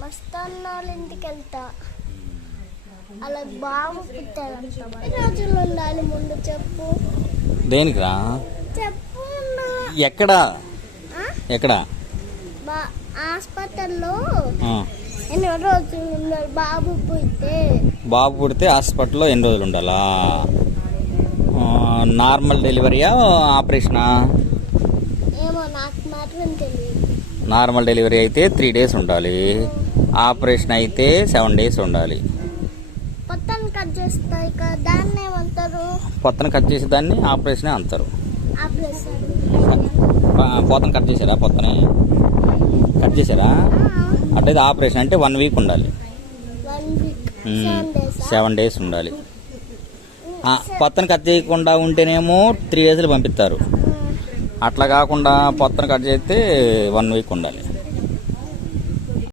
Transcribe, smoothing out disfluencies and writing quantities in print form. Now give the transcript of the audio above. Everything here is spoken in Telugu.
మస్తన్నోళ్ళ ఇంటికి వెళ్తా. అలా బాబు పుట్టారంట. ఎన్ని రోజులు ఉండాలి ముందు చెప్పు? దేనికిరా? చెప్పు. ఎక్కడ ఎక్కడ? హాస్పిటల్లో ఎన్ని రోజులు ఉండాలి బాబు పుడితే? బాబు పుడితే హాస్పిటల్లో ఎన్ని రోజులు ఉండాలా? నార్మల్ డెలివరీయా ఆపరేషనా? ఏమో నాకు మాత్రం తెలియదు. నార్మల్ డెలివరీ అయితే 3 days ఉండాలి. ఆపరేషన్ అయితే 7 days ఉండాలి. పొత్తను కట్ చేస్తాయి కదా, దాన్ని ఏమంటారు? పొత్తను కట్ చేసే దాన్ని ఆపరేషనే అంటారు. పొత్తను కట్ చేశారా? పొత్తని కట్ చేశారా? అట్లయితే ఆపరేషన్ అంటే 1 week ఉండాలి. 7 days ఉండాలి. పొత్తను కట్ చేయకుండా ఉంటేనేమో 3 days పంపిస్తారు. అట్లా కాకుండా పొత్తను కట్ చేస్తే 1 week ఉండాలి.